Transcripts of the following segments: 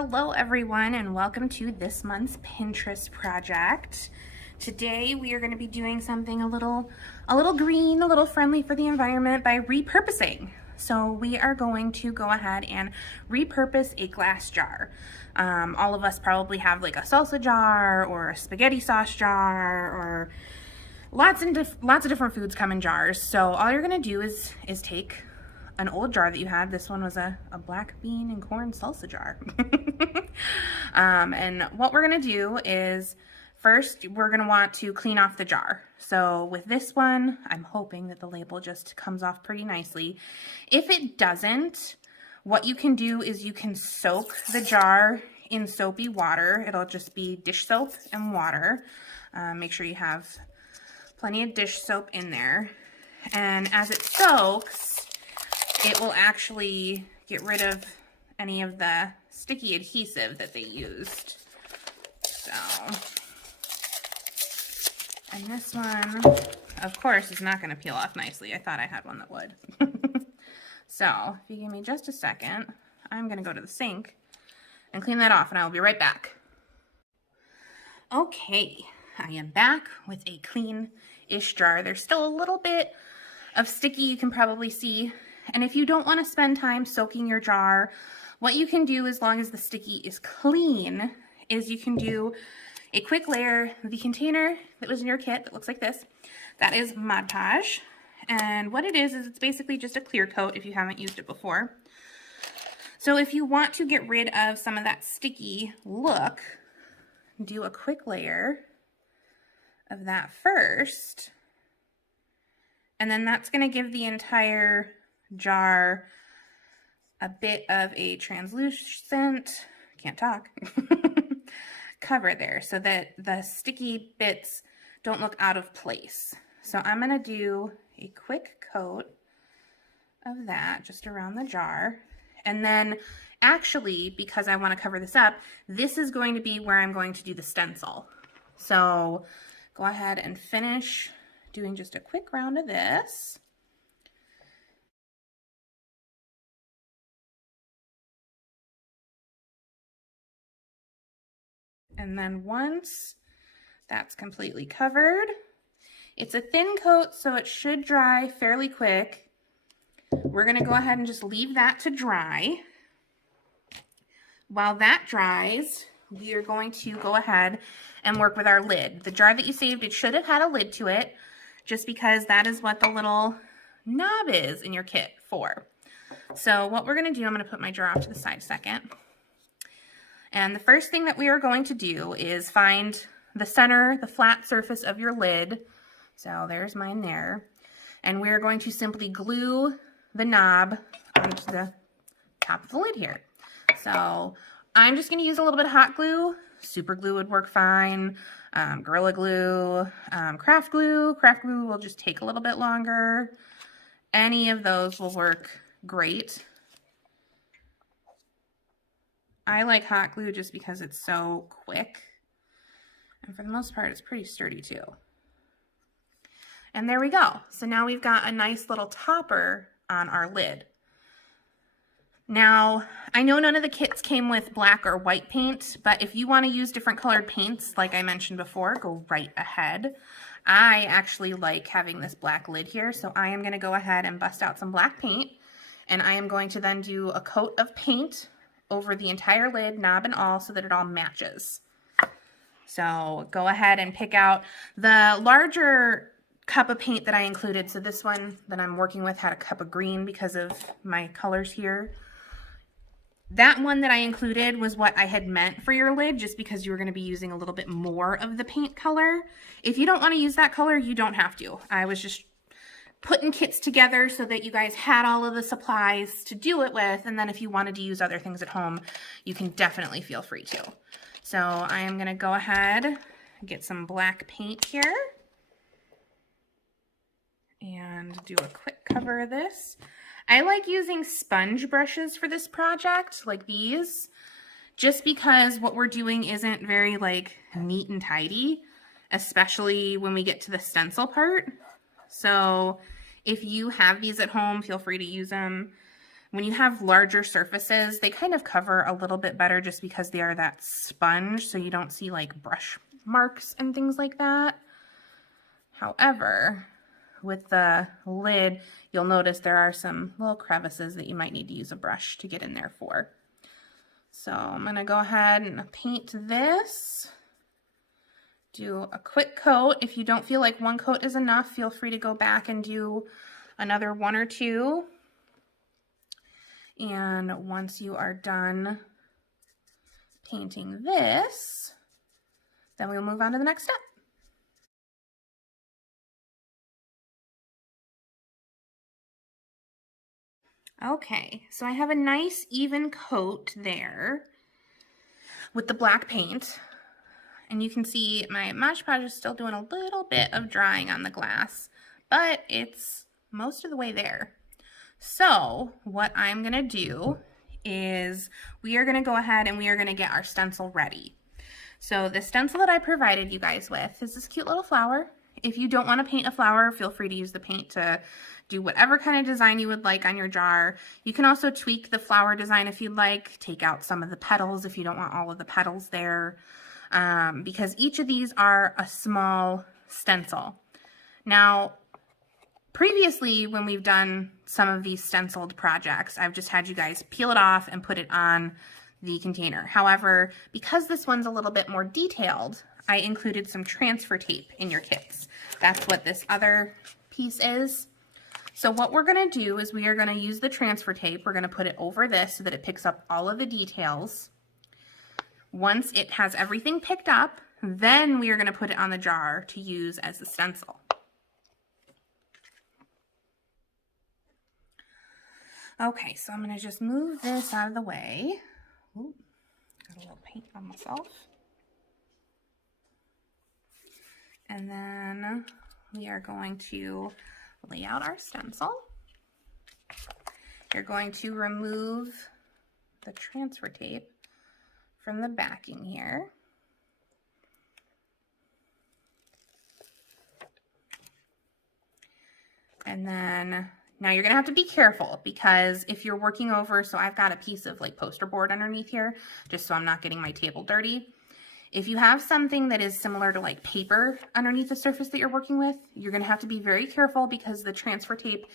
Hello everyone and welcome to this month's Pinterest project. Today we are going to be doing something a little green, a little friendly for the environment by repurposing. So we are going to go ahead and repurpose a glass jar. All of us probably have like a salsa jar or a spaghetti sauce jar, or lots of different foods come in jars. So all you're going to do is take an old jar that you had. This one was a black bean and corn salsa jar. And what we're gonna do is first we're gonna want to clean off the jar. So with this one, I'm hoping that the label just comes off pretty nicely. If it doesn't, what you can do is you can soak the jar in soapy water. It'll just be dish soap and water. Make sure you have plenty of dish soap in there. And as it soaks, it will actually get rid of any of the sticky adhesive that they used. So, and this one, of course, is not going to peel off nicely. I thought I had one that would. So, if you give me just a second, I'm going to go to the sink and clean that off, and I will be right back. Okay, I am back with a clean-ish jar. There's still a little bit of sticky you can probably see. And if you don't want to spend time soaking your jar, what you can do, as long as the sticky is clean, is you can do a quick layer. The container that was in your kit that looks like this, that is Mod Podge. And what it is it's basically just a clear coat if you haven't used it before. So if you want to get rid of some of that sticky look, do a quick layer of that first. And then that's going to give the entire jar a bit of a translucent, can't talk, cover there so that the sticky bits don't look out of place. So I'm going to do a quick coat of that just around the jar. And then actually, because I want to cover this up, this is going to be where I'm going to do the stencil. So go ahead and finish doing just a quick round of this. And then once that's completely covered, it's a thin coat, so it should dry fairly quick. We're going to go ahead and just leave that to dry. While that dries, we are going to go ahead and work with our lid. The jar that you saved, it should have had a lid to it, just because that is what the little knob is in your kit for. So what we're going to do, I'm going to put my jar off to the side a second. And the first thing that we are going to do is find the center, the flat surface of your lid. So there's mine there. And we're going to simply glue the knob onto the top of the lid here. So I'm just going to use a little bit of hot glue. Super glue would work fine. Gorilla glue, craft glue. Craft glue will just take a little bit longer. Any of those will work great. I like hot glue just because it's so quick. And for the most part, it's pretty sturdy too. And there we go. So now we've got a nice little topper on our lid. Now, I know none of the kits came with black or white paint, but if you want to use different colored paints, like I mentioned before, go right ahead. I actually like having this black lid here, so I am going to go ahead and bust out some black paint, and I am going to then do a coat of paint over the entire lid, knob and all, so that it all matches. So go ahead and pick out the larger cup of paint that I included. So this one that I'm working with had a cup of green because of my colors here. That one that I included was what I had meant for your lid, just because you were going to be using a little bit more of the paint color. If you don't want to use that color, you don't have to. I was just putting kits together so that you guys had all of the supplies to do it with, and then if you wanted to use other things at home, you can definitely feel free to. So I am going to go ahead and get some black paint here and do a quick cover of this. I like using sponge brushes for this project, like these, just because what we're doing isn't very like neat and tidy, especially when we get to the stencil part. So if you have these at home, feel free to use them. When you have larger surfaces, they kind of cover a little bit better just because they are that sponge, so you don't see like brush marks and things like that. However, with the lid, you'll notice there are some little crevices that you might need to use a brush to get in there for. So I'm gonna go ahead and paint this. Do a quick coat. If you don't feel like one coat is enough, feel free to go back and do another one or two. And once you are done painting this, then we'll move on to the next step. Okay, so I have a nice even coat there with the black paint. And you can see my Mod Podge is still doing a little bit of drying on the glass, but it's most of the way there. So what I'm gonna do is we are gonna go ahead and we are gonna get our stencil ready. So the stencil that I provided you guys with is this cute little flower. If you don't want to paint a flower, feel free to use the paint to do whatever kind of design you would like on your jar. You can also tweak the flower design if you'd like, take out some of the petals if you don't want all of the petals there, because each of these are a small stencil. Now, previously, when we've done some of these stenciled projects, I've just had you guys peel it off and put it on the container. However, because this one's a little bit more detailed, I included some transfer tape in your kits. That's what this other piece is. So what we're gonna do is we are gonna use the transfer tape. We're gonna put it over this so that it picks up all of the details. Once it has everything picked up, then we are gonna put it on the jar to use as the stencil. Okay, so I'm gonna just move this out of the way. Ooh, got a little paint on myself. And then we are going to lay out our stencil. You're going to remove the transfer tape from the backing here. And then now you're gonna have to be careful because if you're working over, so I've got a piece of like poster board underneath here, just so I'm not getting my table dirty. If you have something that is similar to like paper underneath the surface that you're working with, you're gonna have to be very careful because the transfer tape,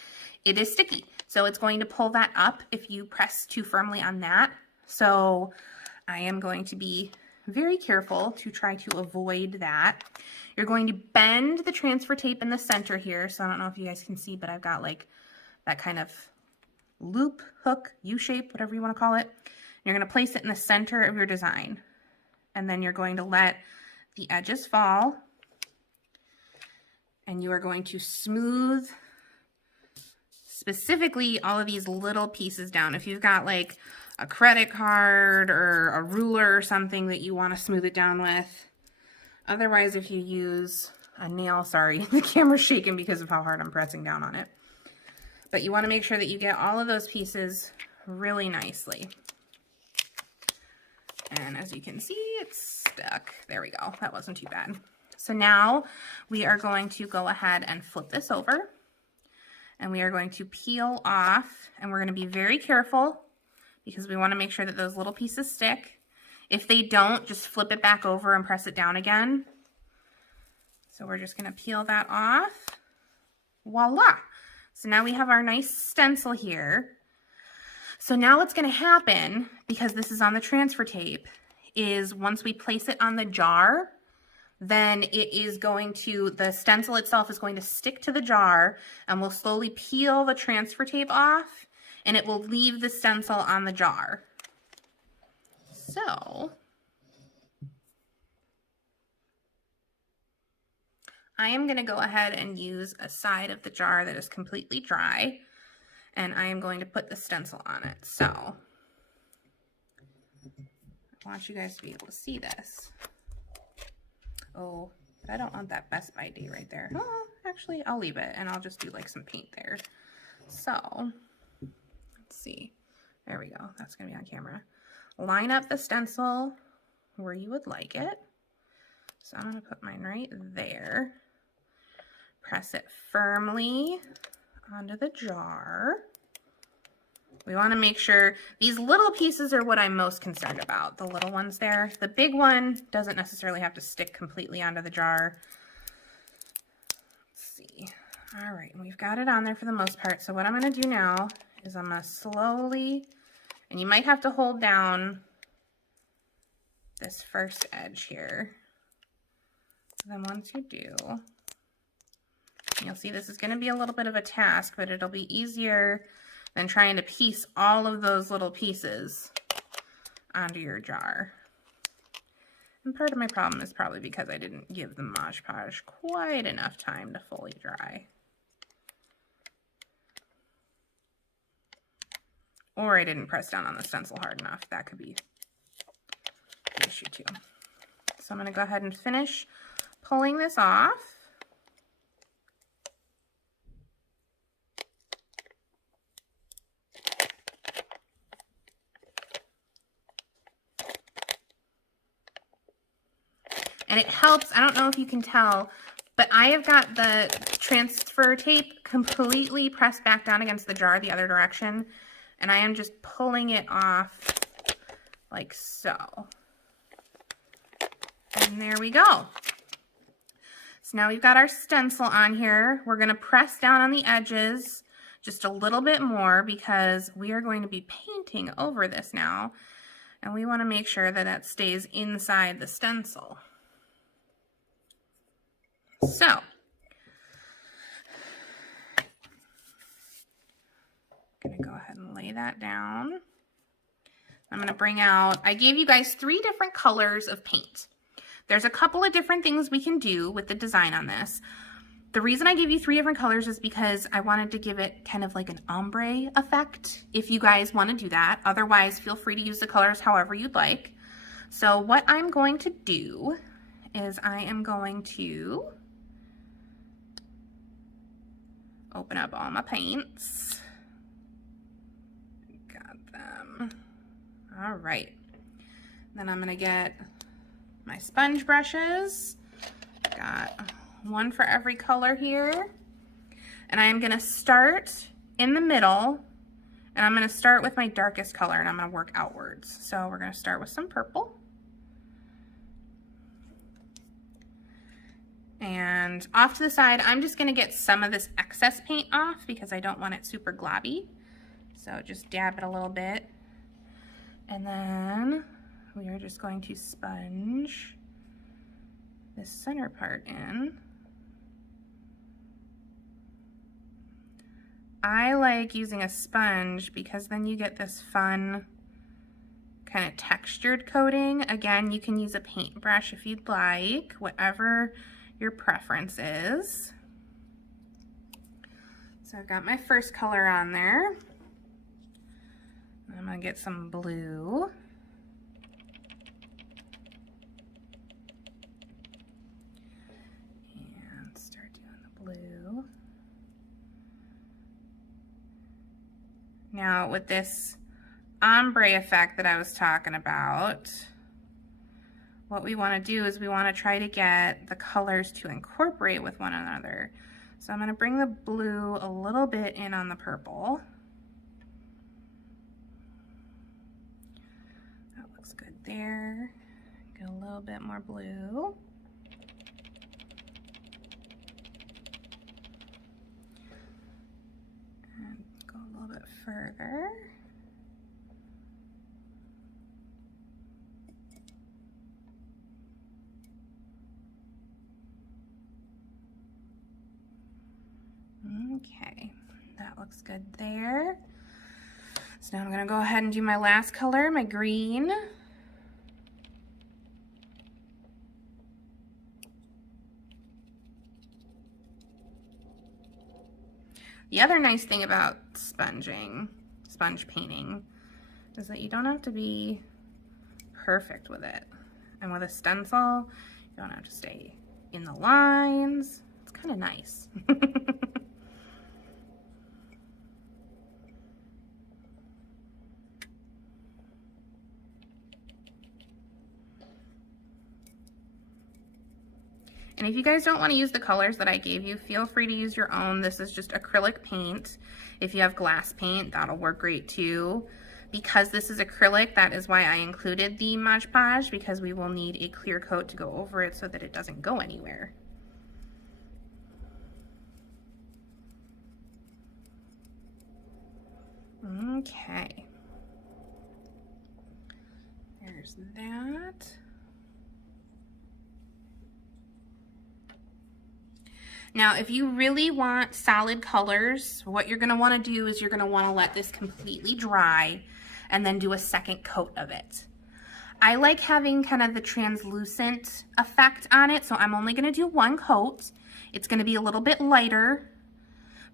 it is sticky. So it's going to pull that up if you press too firmly on that. So I am going to be very careful to try to avoid that. You're going to bend the transfer tape in the center here. So I don't know if you guys can see, but I've got like that kind of loop, hook, U-shape, whatever you want to call it. You're going to place it in the center of your design. And then you're going to let the edges fall. And you are going to smooth specifically all of these little pieces down. If you've got like a credit card or a ruler or something that you want to smooth it down with. Otherwise, if you use a nail, sorry, the camera's shaking because of how hard I'm pressing down on it. But you want to make sure that you get all of those pieces really nicely. And as you can see, it's stuck. There we go. That wasn't too bad. So now we are going to go ahead and flip this over. And we are going to peel off. And we're going to be very careful because we want to make sure that those little pieces stick. If they don't, just flip it back over and press it down again. So we're just going to peel that off. Voila! So now we have our nice stencil here. So now what's going to happen, because this is on the transfer tape, is once we place it on the jar, then it is going to, the stencil itself is going to stick to the jar, and we'll slowly peel the transfer tape off, and it will leave the stencil on the jar. So I am going to go ahead and use a side of the jar that is completely dry. And I am going to put the stencil on it. So I want you guys to be able to see this. Oh, but I don't want that Best Buy date right there. Oh, actually, I'll leave it and I'll just do like some paint there. So let's see. There we go. That's going to be on camera. Line up the stencil where you would like it. So I'm going to put mine right there. Press it firmly onto the jar. We want to make sure these little pieces are what I'm most concerned about. The little ones there. The big one doesn't necessarily have to stick completely onto the jar. Let's see. All right, we've got it on there for the most part. So what I'm going to do now is I'm going to slowly, and you might have to hold down this first edge here. So then once you do, you'll see this is going to be a little bit of a task, but it'll be easier than trying to piece all of those little pieces onto your jar. And part of my problem is probably because I didn't give the Mod Podge quite enough time to fully dry. Or I didn't press down on the stencil hard enough. That could be the issue too. So I'm going to go ahead and finish pulling this off. And it helps, I don't know if you can tell, but I have got the transfer tape completely pressed back down against the jar the other direction. And I am just pulling it off like so. And there we go. So now we've got our stencil on here. We're going to press down on the edges just a little bit more because we are going to be painting over this now. And we want to make sure that that stays inside the stencil. So, I'm going to go ahead and lay that down. I'm going to bring out, I gave you guys 3 different colors of paint. There's a couple of different things we can do with the design on this. The reason I gave you 3 different colors is because I wanted to give it kind of like an ombre effect, if you guys want to do that. Otherwise, feel free to use the colors however you'd like. So what I'm going to do is I am going to open up all my paints. Got them. All right. Then I'm gonna get my sponge brushes. Got one for every color here. And I am gonna start in the middle, and I'm gonna start with my darkest color, and I'm gonna work outwards. So we're gonna start with some purple. And off to the side, I'm just gonna get some of this excess paint off because I don't want it super globby. So just dab it a little bit. And then we are just going to sponge this center part in. I like using a sponge because then you get this fun kind of textured coating. Again, you can use a paintbrush if you'd like, whatever your preference is. So I've got my first color on there. I'm gonna get some blue. And start doing the blue. Now with this ombre effect that I was talking about, what we want to do is we want to try to get the colors to incorporate with one another. So I'm going to bring the blue a little bit in on the purple. That looks good there. Get a little bit more blue. And go a little bit further. Okay, that looks good there. So now I'm gonna go ahead and do my last color, my green. The other nice thing about sponge painting, is that you don't have to be perfect with it. And with a stencil, you don't have to stay in the lines. It's kind of nice. And if you guys don't want to use the colors that I gave you, feel free to use your own. This is just acrylic paint. If you have glass paint, that'll work great too. Because this is acrylic, that is why I included the Mod Podge, because we will need a clear coat to go over it so that it doesn't go anywhere. Okay. There's that. Now, if you really want solid colors, what you're gonna wanna do is you're gonna wanna let this completely dry and then do a second coat of it. I like having kind of the translucent effect on it, so I'm only gonna do one coat. It's gonna be a little bit lighter,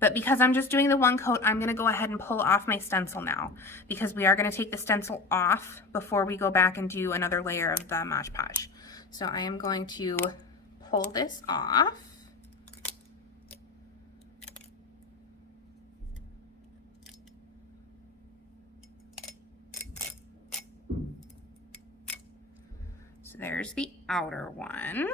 but because I'm just doing the one coat, I'm gonna go ahead and pull off my stencil now, because we are gonna take the stencil off before we go back and do another layer of the Mod Podge. So I am going to pull this off. So there's the outer one.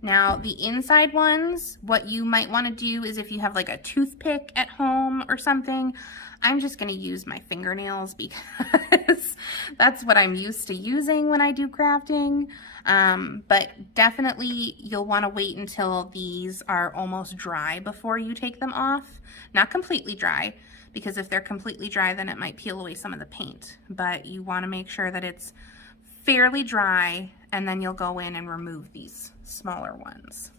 Now the inside ones, what you might want to do is if you have like a toothpick at home or something, I'm just going to use my fingernails because that's what I'm used to using when I do crafting. But definitely you'll want to wait until these are almost dry before you take them off. Not completely dry, because if they're completely dry, then it might peel away some of the paint. But you want to make sure that it's fairly dry, and then you'll go in and remove these smaller ones.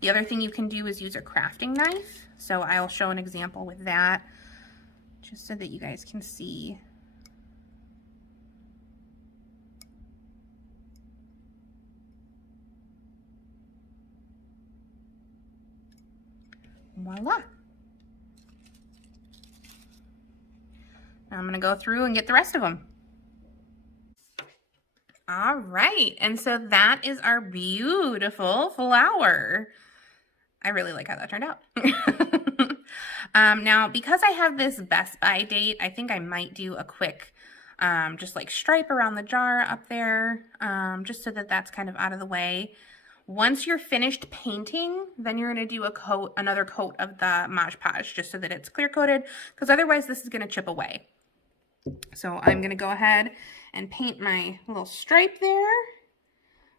The other thing you can do is use a crafting knife. So I'll show an example with that, just so that you guys can see. Voila. Now I'm gonna go through and get the rest of them. All right, and so that is our beautiful flower. I really like how that turned out. Now, because I have this Best By date, I think I might do a quick just like stripe around the jar up there, just so that that's kind of out of the way. Once you're finished painting, then you're going to do another coat of the Mod Podge, just so that it's clear coated, because otherwise this is going to chip away. So I'm going to go ahead and paint my little stripe there.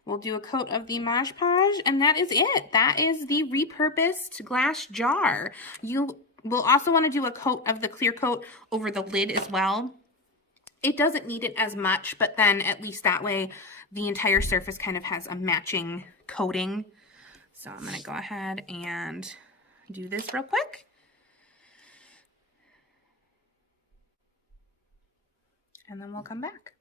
We'll do a coat of the Mod Podge, and that is it. That is the repurposed glass jar. You will also want to do a coat of the clear coat over the lid as well. It doesn't need it as much, but then at least that way the entire surface kind of has a matching coating. So I'm going to go ahead and do this real quick. And then we'll come back.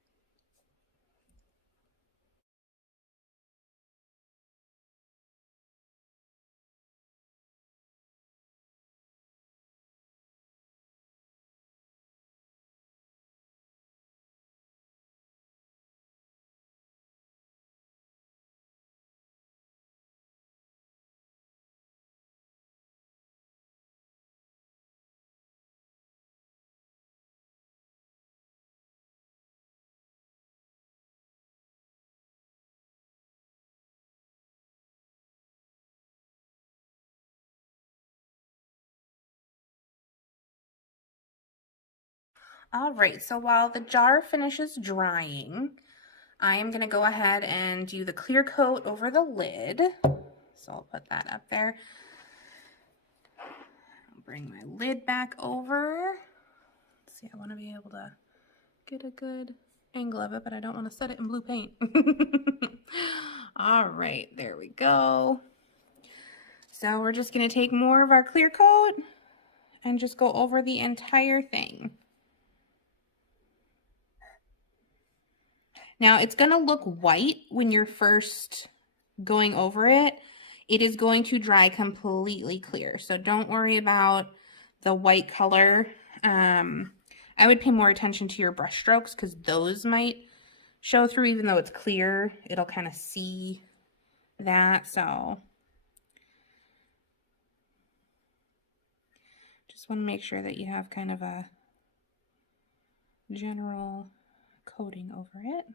All right, so while the jar finishes drying, I am gonna go ahead and do the clear coat over the lid. So I'll put that up there. I'll bring my lid back over. Let's see, I wanna be able to get a good angle of it, but I don't wanna set it in blue paint. All right, there we go. So we're just gonna take more of our clear coat and just go over the entire thing. Now it's gonna look white when you're first going over it. It is going to dry completely clear, so don't worry about the white color. I would pay more attention to your brush strokes, because those might show through. Even though it's clear, it'll kind of see that. So just want to make sure that you have kind of a general coating over it.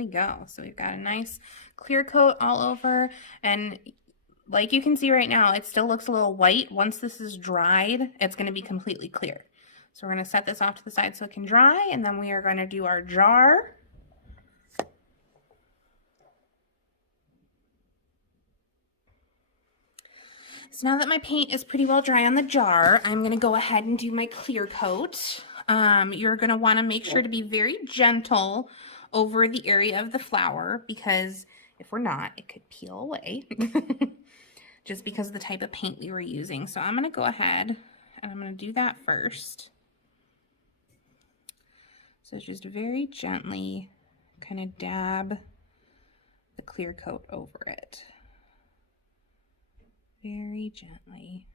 we go. So we've got a nice clear coat all over, and like you can see right now, it still looks a little white. Once this is dried, it's going to be completely clear. So we're going to set this off to the side so it can dry, and then we are going to do our jar. So now that my paint is pretty well dry on the jar, I'm going to go ahead and do my clear coat. You're going to want to make sure to be very gentle over the area of the flower, because if we're not, it could peel away just because of the type of paint we were using. So I'm going to go ahead and I'm going to do that first. So just very gently kind of dab the clear coat over it. Very gently.